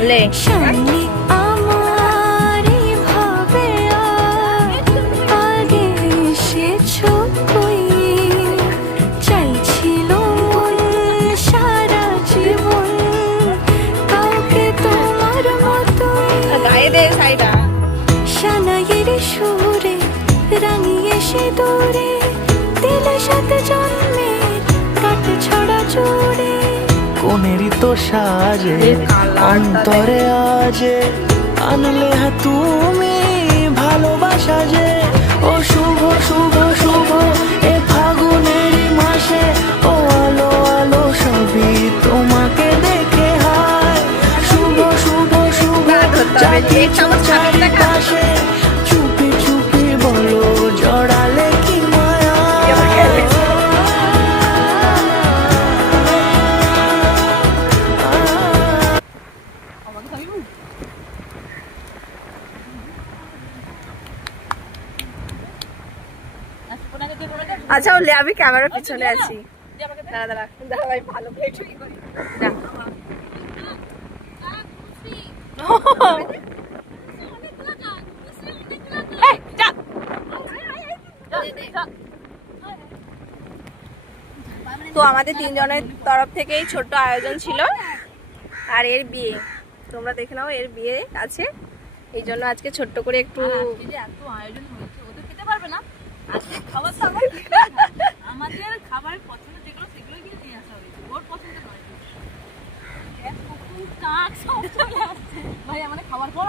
লে গায়ে দে সাইডা সুরে রাঙিয়ে সে দূরে দিলের সাথে জন্মে কাটে ছড়া চুড়ে কোনেরই তো সাজে অন্তরে আজে আনলে হা তুমি ভালোবাসা যে ও শুভ শুভ শুভ এ ফাগুনেরই মাসে ও আলো আলো সবই তোমাকে দেখে হায় শুভ শুভ শুভ চারিপাশে চুপি চুপি বলো জড়ালে কি মায়া আচ্ছা ওলে আমি ক্যামেরার পিছনে আছি দাঁড়া দাঁড়া দাঁড়া ভাই ভালো করে একটু ই করি তো আমাদের তিনজনের তরফ থেকেই ছোট্ট আয়োজন ছিল আর এর বিয়ে তোমরা দেখে নাও এর বিয়ে আছে এই জন্য আজকে ছোট্ট করে একটু এত আয়োজন হয়েছে ওদের খেতে পারবে না আজকে খাবার দাবার আমাদের খাবারের পছন্দ যেগুলো সেগুলো গিয়ে নিয়ে আসা হয়েছে ওর পছন্দ নয় কাক সব চলে আসছে ভাই আমাদের খাবার পর